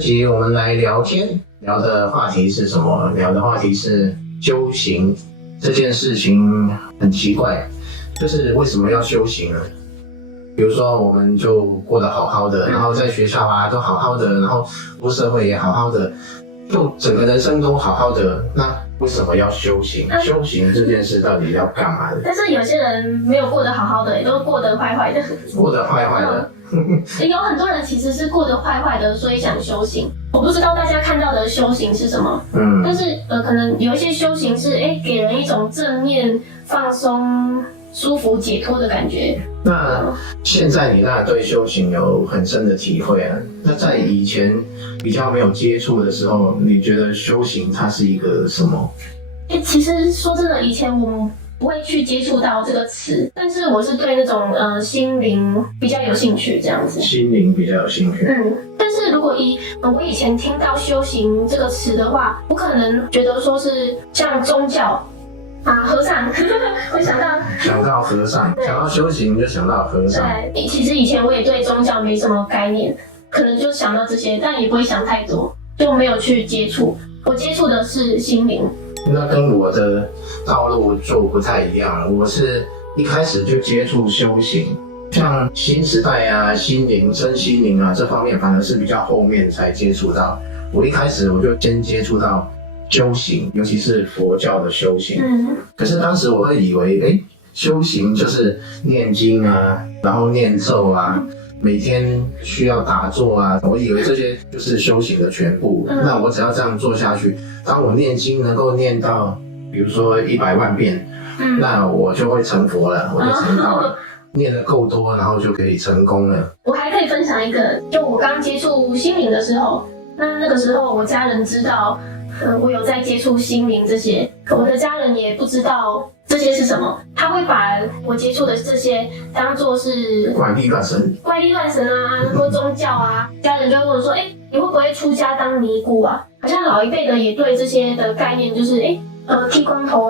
集我们来聊天，聊的话题是什么？聊的话题是修行这件事情很奇怪，就是为什么要修行呢？比如说我们就过得好好的，然后在学校啊都好好的，然后出社会也好好的，就整个人生都好好的，那为什么要修行？修行这件事到底要干嘛的？但是有些人没有过得好好的，也都过得坏坏的。过得坏坏的。有很多人其实是过得坏坏的，所以想修行。我不知道大家看到的修行是什么，但是可能有一些修行是给人一种正面、放松、舒服、解脱的感觉。那现在你对修行有很深的体会啊？那在以前比较没有接触的时候，你觉得修行它是一个什么？其实说真的，以前我们不会去接触到这个词，但是我是对那种心灵比较有兴趣，这样子。心灵比较有兴趣。但是如果我以前听到修行这个词的话，我可能觉得说是像宗教和尚，会想到和尚，想到修行就想到和尚。对，其实以前我也对宗教没什么概念，可能就想到这些，但也不会想太多，就没有去接触。我接触的是心灵。那跟我的道路就不太一样了。我是一开始就接触修行，像新时代啊、心灵、身心灵啊这方面，反而是比较后面才接触到。我一开始我就先接触到修行，尤其是佛教的修行。可是当时我会以为，修行就是念经啊，然后念咒啊，每天需要打坐啊，我以为这些就是修行的全部。那我只要这样做下去，当我念经能够念到，比如说100万遍，那我就会成佛了，我就成道了。念得够多，然后就可以成功了。我还可以分享一个，就我刚接触心灵的时候，那个时候我家人知道，我有在接触心灵这些，我的家人也不知道这些是什么，他会把我接触的这些当作是怪力乱神啊，或宗教啊。家人就会问我说，你会不会出家当尼姑啊？好像老一辈的也对这些的概念就是，剃光头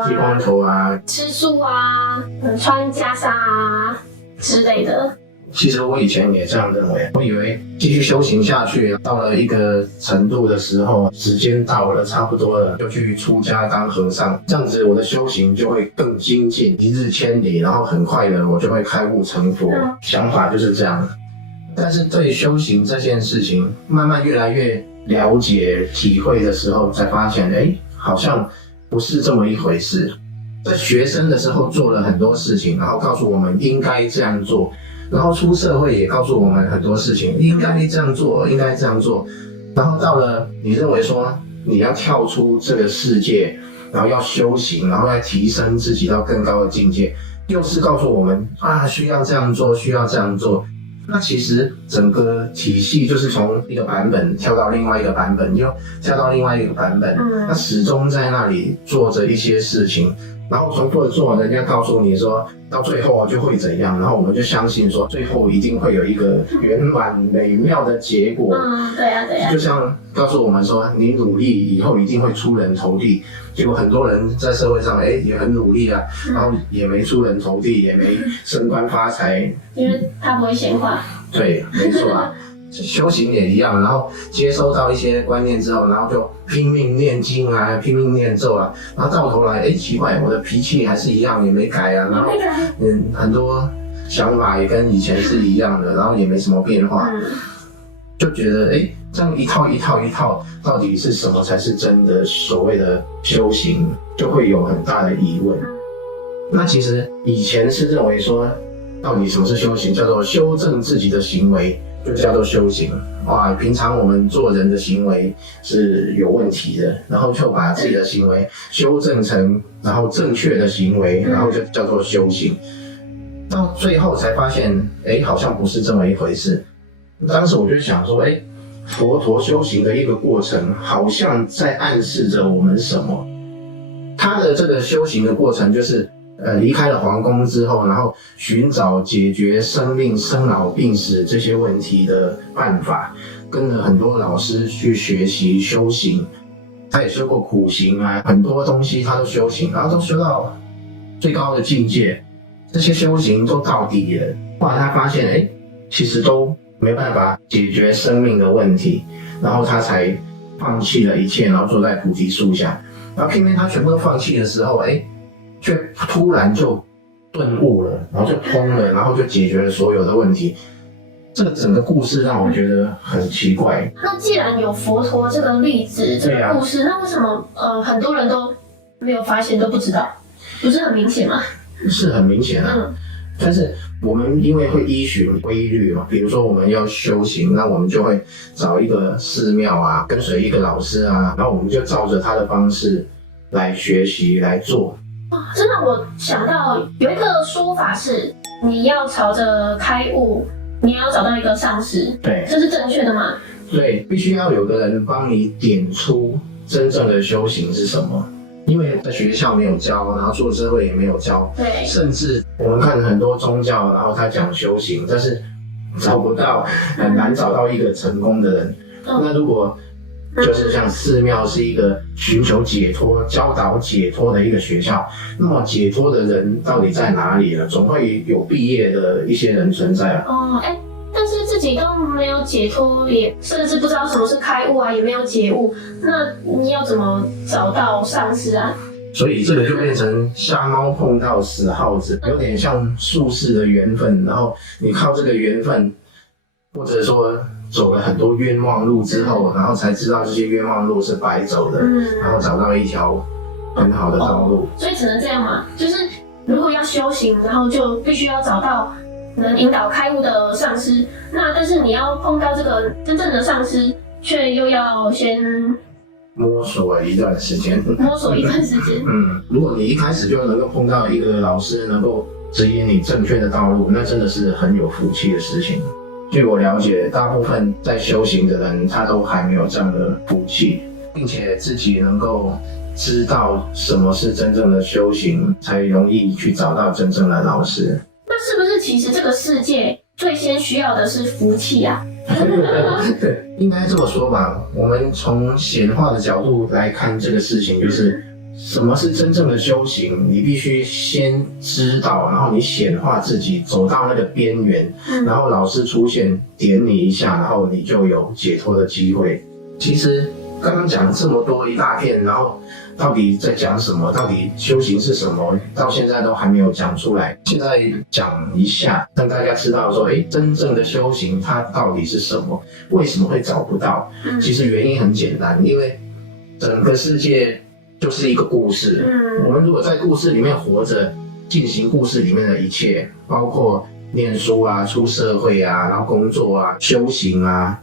啊，吃素啊，穿袈裟啊之类的。其实我以前也这样认为，我以为继续修行下去，到了一个程度的时候，时间到了，差不多了，就去出家当和尚，这样子我的修行就会更精进，一日千里，然后很快的我就会开悟成佛。想法就是这样。但是对修行这件事情，慢慢越来越了解、体会的时候，才发现，好像不是这么一回事。在学生的时候做了很多事情，然后告诉我们应该这样做。然后出社会也告诉我们很多事情，应该这样做，应该这样做。然后到了你认为说你要跳出这个世界，然后要修行，然后要提升自己到更高的境界，又是告诉我们需要这样做，需要这样做。那其实整个体系就是从一个版本跳到另外一个版本，又跳到另外一个版本，那始终在那里做着一些事情。然后重复的做，人家告诉你说到最后就会怎样，然后我们就相信说最后一定会有一个圆满美妙的结果。对啊。就像告诉我们说你努力以后一定会出人头地，结果很多人在社会上也很努力啊，然后也没出人头地，也没升官发财，因为他不会显化。对，没错啊。修行也一样，然后接收到一些观念之后，然后就拼命念经啊，拼命念咒啊，然后到头来，奇怪，我的脾气还是一样，也没改啊，然后很多想法也跟以前是一样的，然后也没什么变化，就觉得这样一套，到底是什么才是真的所谓的修行，就会有很大的疑问。那其实以前是认为说，到底什么是修行，叫做修正自己的行为。就叫做修行。平常我们做人的行为是有问题的，然后就把自己的行为修正成然后正确的行为，然后就叫做修行。到最后才发现，好像不是这么一回事。当时我就想说，佛陀修行的一个过程，好像在暗示着我们什么？他的这个修行的过程就是离开了皇宫之后，然后寻找解决生命生老病死这些问题的办法，跟了很多老师去学习修行。他也修过苦行啊，很多东西他都修行，然后都修到最高的境界。这些修行都到底了，后来他发现，其实都没办法解决生命的问题，然后他才放弃了一切，然后坐在菩提树下。然后偏偏他全部都放弃的时候，却突然就顿悟了，然后就通了，然后就解决了所有的问题。这个整个故事让我觉得很奇怪。那既然有佛陀这个例子，这个故事，那为什么很多人都没有发现，都不知道？不是很明显吗？是很明显啊。但是我们因为会依循规律嘛，比如说我们要修行，那我们就会找一个寺庙啊，跟随一个老师啊，然后我们就照着他的方式来学习来做。这让我想到有一个说法是，你要朝着开悟，你要找到一个上师，对，这是正确的吗？对，必须要有个人帮你点出真正的修行是什么。因为在学校没有教，然后出社会也没有教，对，甚至我们看很多宗教，然后他讲修行，但是找不到，很难找到一个成功的人。那如果就是像寺庙是一个寻求解脱、教导解脱的一个学校，那么解脱的人到底在哪里呢？总会有毕业的一些人存在啊。但是自己都没有解脱，也甚至不知道什么是开悟啊，也没有解悟，那你要怎么找到上师啊？所以这个就变成瞎猫碰到死耗子，有点像宿世的缘分，然后你靠这个缘分，或者说走了很多冤枉路之后，然后才知道这些冤枉路是白走的，然后找到一条很好的道路。所以只能这样嘛，就是如果要修行，然后就必须要找到能引导开悟的上师，那但是你要碰到这个真正的上师，却又要先摸索一段时间。如果你一开始就能够碰到一个老师，能够指引你正确的道路，那真的是很有福气的事情。据我了解，大部分在修行的人，他都还没有这样的福气，并且自己能够知道什么是真正的修行，才容易去找到真正的老师。那是不是其实这个世界最先需要的是福气啊？对，应该这么说吧。我们从显化的角度来看这个事情，就是什么是真正的修行，你必须先知道，然后你显化自己，走到那个边缘，然后老师出现点你一下，然后你就有解脱的机会。其实刚刚讲这么多一大片，然后到底在讲什么？到底修行是什么？到现在都还没有讲出来。现在讲一下，让大家知道说，真正的修行它到底是什么？为什么会找不到？其实原因很简单，因为整个世界就是一个故事。我们如果在故事里面活着，进行故事里面的一切，包括念书啊、出社会啊、然后工作啊、修行啊。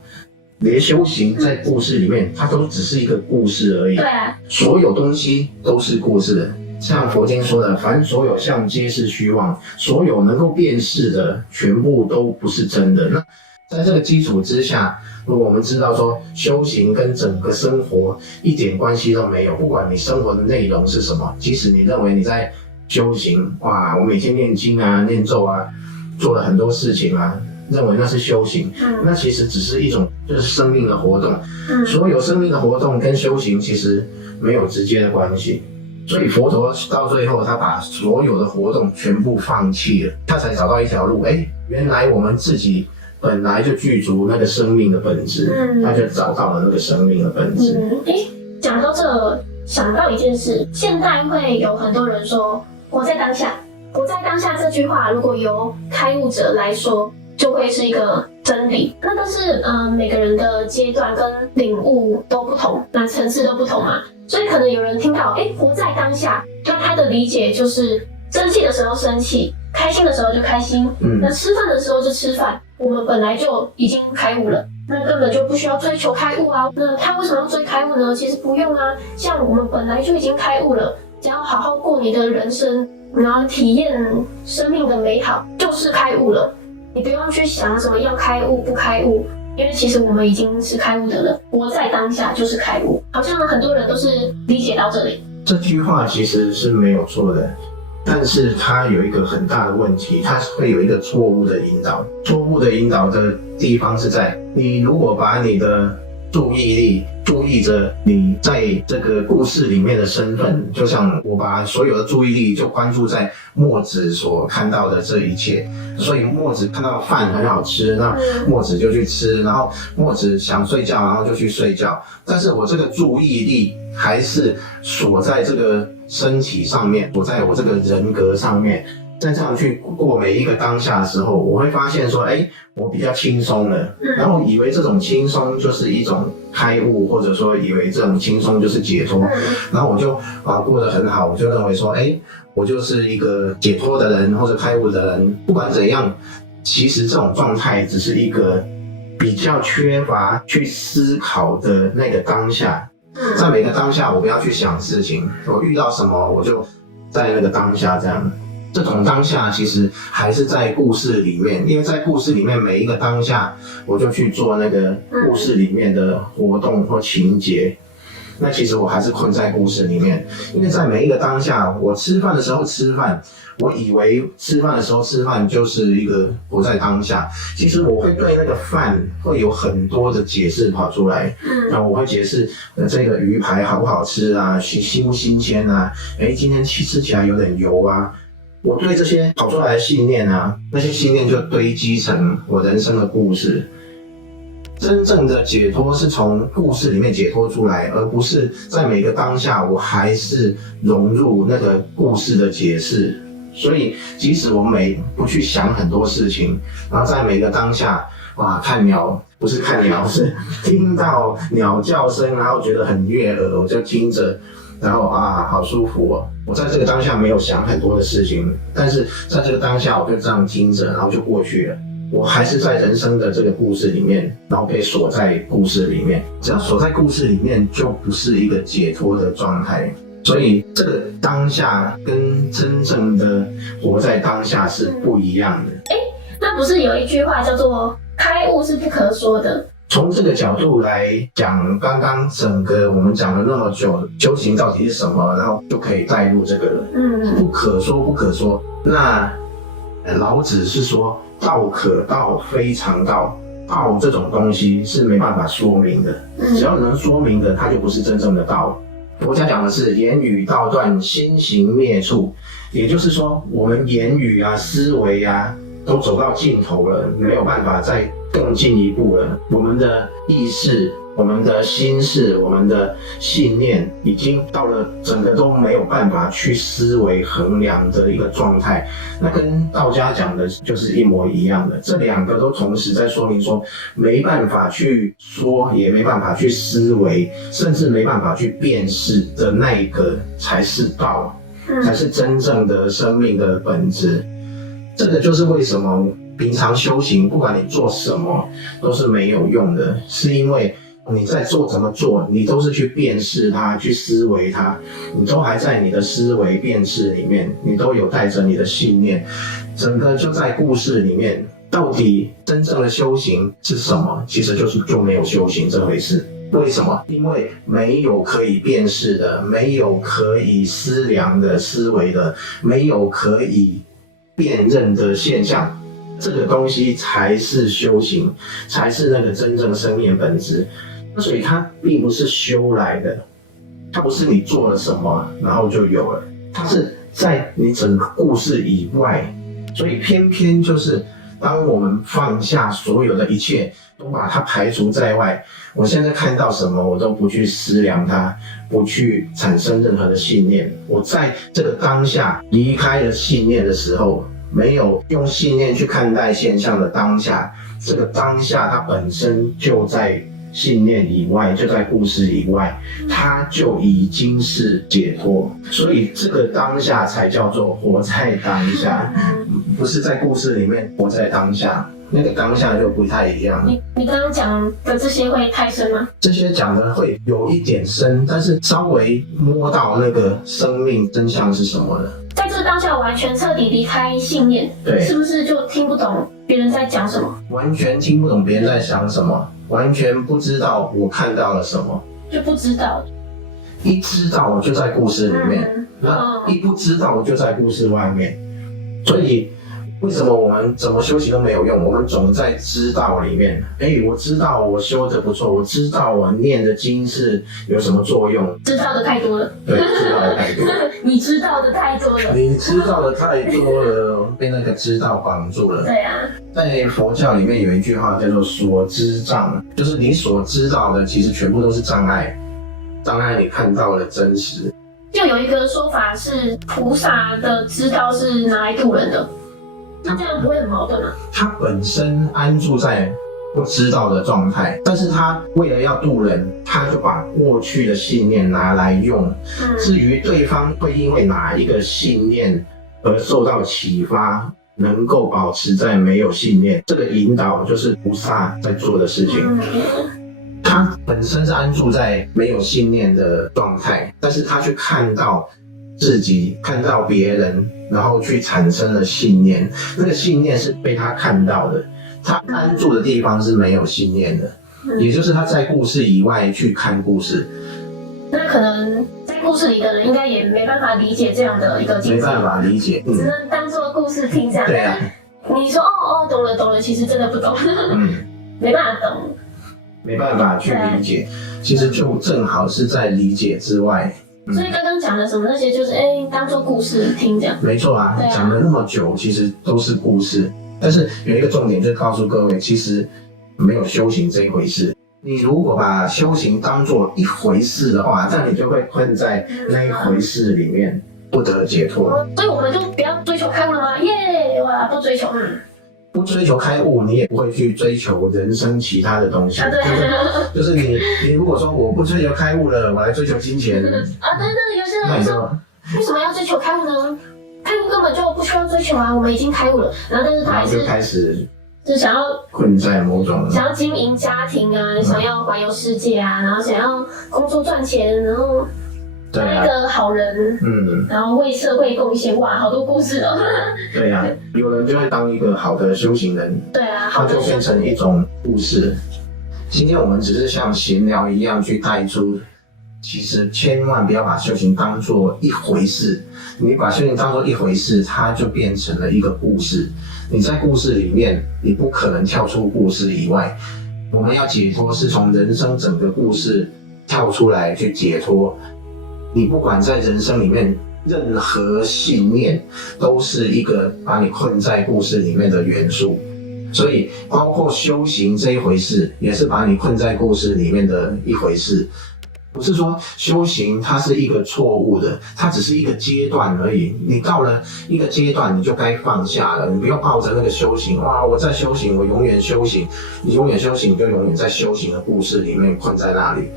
连修行在故事里面，它都只是一个故事而已。对啊，所有东西都是故事。像佛经说的，凡所有相皆是虚妄，所有能够辨识的，全部都不是真的。那在这个基础之下，如果我们知道说修行跟整个生活一点关系都没有，不管你生活的内容是什么，即使你认为你在修行，哇，我每天念经啊、念咒啊，做了很多事情啊。认为那是修行，那其实只是一种就是生命的活动。所有生命的活动跟修行其实没有直接的关系。所以佛陀到最后，他把所有的活动全部放弃了，他才找到一条路。原来我们自己本来就具足那个生命的本质，他就找到了那个生命的本质。讲到这，想到一件事，现在会有很多人说活在当下，活在当下这句话，如果由开悟者来说，就会是一个真理。那但是每个人的阶段跟领悟都不同，那层次都不同嘛，所以可能有人听到活在当下，那他的理解就是生气的时候生气，开心的时候就开心，那吃饭的时候就吃饭。我们本来就已经开悟了，那根本就不需要追求开悟啊。那他为什么要追开悟呢？其实不用啊，像我们本来就已经开悟了，只要好好过你的人生，然后体验生命的美好，就是开悟了。你不用去想什么要开悟不开悟，因为其实我们已经是开悟的了，活在当下就是开悟。好像很多人都是理解到这里。这句话其实是没有错的，但是它有一个很大的问题，它会有一个错误的引导。错误的引导的地方是在你如果把你的注意力注意着你在这个故事里面的身份，就像我把所有的注意力就关注在墨子所看到的这一切。所以墨子看到饭很好吃，那墨子就去吃，然后墨子想睡觉，然后就去睡觉。但是我这个注意力还是锁在这个身体上面，锁在我这个人格上面。在这样去过每一个当下的时候，我会发现说，我比较轻松了，然后以为这种轻松就是一种开悟，或者说以为这种轻松就是解脱，然后我就过得很好，我就认为说，我就是一个解脱的人或者开悟的人。不管怎样，其实这种状态只是一个比较缺乏去思考的那个当下，在每个当下我不要去想事情，我遇到什么我就在那个当下这样。这种当下其实还是在故事里面，因为在故事里面每一个当下，我就去做那个故事里面的活动或情节。那其实我还是困在故事里面，因为在每一个当下，我吃饭的时候吃饭，我以为吃饭的时候吃饭就是一个活在当下，其实我会对那个饭会有很多的解释跑出来。然后我会解释这个鱼排好不好吃啊，新不新鲜啊，今天吃起来有点油啊。我对这些跑出来的信念啊，那些信念就堆积成我人生的故事。真正的解脱是从故事里面解脱出来，而不是在每个当下我还是融入那个故事的解释。所以即使我不去想很多事情，然后在每个当下看鸟，不是看鸟，是听到鸟叫声，然后觉得很悦耳，我就听着，然后好舒服哦。我在这个当下没有想很多的事情，但是在这个当下我就这样听着，然后就过去了。我还是在人生的这个故事里面，然后被锁在故事里面。只要锁在故事里面，就不是一个解脱的状态。所以这个当下跟真正的活在当下是不一样的。那不是有一句话叫做开悟是不可说的？从这个角度来讲，刚刚整个我们讲了那么久，修行到底是什么，然后就可以带入这个了。不可说，不可说。那老子是说道可道，非常道。道这种东西是没办法说明的，只要能说明的，它就不是真正的道。佛家讲的是言语道断，心行灭处，也就是说，我们言语啊、思维啊，都走到尽头了，没有办法再更进一步了。我们的意识、我们的心事、我们的信念，已经到了整个都没有办法去思维衡量的一个状态。那跟道家讲的就是一模一样的，这两个都同时在说明说，没办法去说，也没办法去思维，甚至没办法去辨识的那一个才是道，才是真正的生命的本质。这个就是为什么平常修行，不管你做什么都是没有用的，是因为你在做怎么做，你都是去辨识它，去思维它，你都还在你的思维辨识里面，你都有带着你的信念，整个就在故事里面。到底真正的修行是什么？其实就没有修行这回事。为什么？因为没有可以辨识的，没有可以思量的思维的，没有可以辨认的现象，这个东西才是修行，才是那个真正生命本质。所以它并不是修来的，它不是你做了什么然后就有了，它是在你整个故事以外。所以偏偏就是当我们放下所有的一切，都把它排除在外，我现在看到什么我都不去思量它，不去产生任何的信念。我在这个当下离开了信念的时候，没有用信念去看待现象的当下，这个当下它本身就在信念以外，就在故事以外，它就已经是解脱。所以这个当下才叫做活在当下，不是在故事里面活在当下，那个当下就不太一样。你刚刚讲的这些会太深吗？这些讲的会有一点深，但是稍微摸到那个生命真相是什么呢？在这当下完全彻底离开信念，对，是不是就听不懂别人在讲什么？完全听不懂别人在想什么，完全不知道我看到了什么，就不知道。一知道我就在故事里面，那一不知道我就在故事外面。所以为什么我们怎么修行都没有用？我们总在知道里面。我知道我修的不错，我知道我念的经是有什么作用。知道的太多了。对，知道的太多了。你知道的太多了。你知道的太多了，被那个知道绑住了。对啊。在佛教里面有一句话叫做所知障，就是你所知道的其实全部都是障碍，障碍你看到了真实。就有一个说法是，菩萨的知道是拿来渡人的。那这样不会很矛盾吗？他本身安住在不知道的状态，但是他为了要渡人，他就把过去的信念拿来用。至于对方会因为哪一个信念而受到启发，能够保持在没有信念，这个引导就是菩萨在做的事情。他本身是安住在没有信念的状态，但是他却看到自己，看到别人，然后去产生了信念。那个信念是被他看到的，他安住的地方是没有信念的，也就是他在故事以外去看故事。那可能在故事里的人应该也没办法理解这样的一个境界，没办法理解，只能当做故事听这样。对啊，你说懂了，其实真的不懂，没办法懂，没办法去理解，其实就正好是在理解之外。所以刚刚讲的什么那些，就是当做故事听这样。没错啊，讲了那么久，其实都是故事。但是有一个重点，就是告诉各位，其实没有修行这一回事。你如果把修行当作一回事的话，那你就会困在那一回事里面，不得解脱。所以我们就不要追求开悟了吗？耶，哇，不追求，不追求开悟，你也不会去追求人生其他的东西。就是你如果说我不追求开悟了，我来追求金钱。对，有些人说为什么要追求开悟呢？开悟根本就不需要追求啊，我们已经开悟了。然后但是他还是就开始就想要困在某种想要经营家庭啊，想要环游世界啊，然后想要工作赚钱，然后当一个好人，然后为社会贡献，哇，好多故事哦。对啊，有人就会当一个好的修行人，对啊，他就变成一种故事。今天我们只是像闲聊一样去带出，其实千万不要把修行当作一回事。你把修行当作一回事，它就变成了一个故事。你在故事里面，你不可能跳出故事以外。我们要解脱，是从人生整个故事跳出来去解脱。你不管在人生里面任何信念，都是一个把你困在故事里面的元素。所以包括修行这一回事，也是把你困在故事里面的一回事。不是说修行它是一个错误的，它只是一个阶段而已。你到了一个阶段，你就该放下了。你不要抱着那个修行，哇，我在修行，我永远修行。你永远修行，你就永远在修行的故事里面困在那里，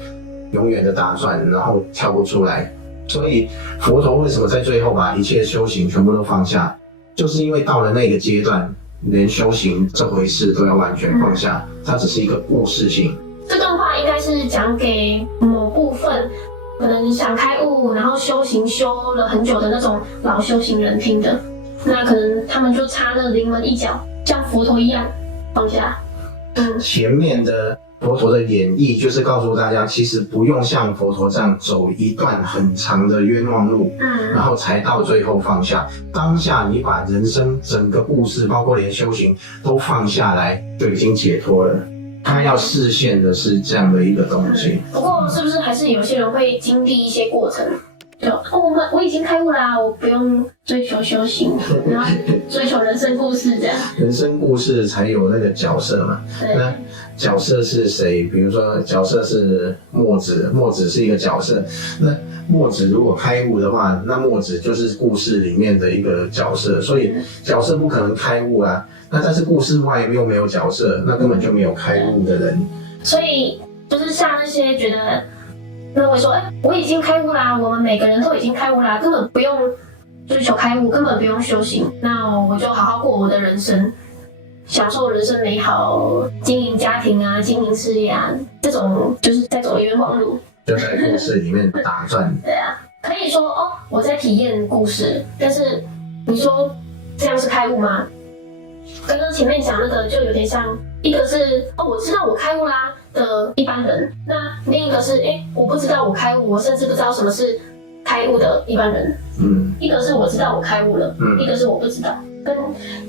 永远的打转，然后跳不出来。所以佛陀为什么在最后把一切修行全部都放下，就是因为到了那个阶段，连修行这回事都要完全放下，它只是一个故事性。这段话应该是讲给某部分可能想开悟，然后修行修了很久的那种老修行人听的。那可能他们就差那临门一脚，像佛陀一样放下。前面的佛陀的演绎就是告诉大家，其实不用像佛陀这样走一段很长的冤枉路，然后才到最后放下。当下你把人生整个故事，包括连修行都放下来，就已经解脱了。他要实现的是这样的一个东西。不过是不是还是有些人会经历一些过程？就我已经开悟啦，我不用追求修行，然后追求人生故事这样。人生故事才有那个角色嘛。那角色是谁？比如说角色是墨子，墨子是一个角色。那墨子如果开悟的话，那墨子就是故事里面的一个角色，所以角色不可能开悟啊。那但是故事外又没有角色，那根本就没有开悟的人。所以就是像那些觉得认为说，我已经开悟啦，我们每个人都已经开悟啦，根本不用追求开悟，根本不用修行，那我就好好过我的人生，享受人生美好，经营家庭啊，经营事业啊，这种就是在走冤枉路，就在故事里面打转。对啊，可以说我在体验故事，但是你说这样是开悟吗？刚刚前面讲那个就有点像，一个是我知道我开悟啦的一般人，那另一个是我不知道我开悟，我甚至不知道什么是开悟的一般人。一个是我知道我开悟了，一个是我不知道。跟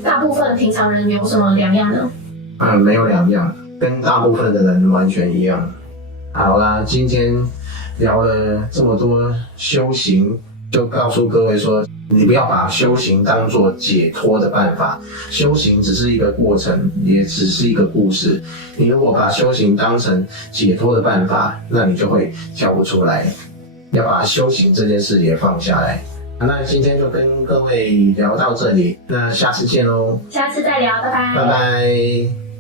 大部分平常人有什么两样呢？没有两样，跟大部分的人完全一样。好啦，今天聊了这么多修行，就告诉各位说，你不要把修行当作解脱的办法，修行只是一个过程，也只是一个故事。你如果把修行当成解脱的办法，那你就会跳不出来。要把修行这件事也放下来。那今天就跟各位聊到这里，那下次见喽，下次再聊，拜拜。拜拜。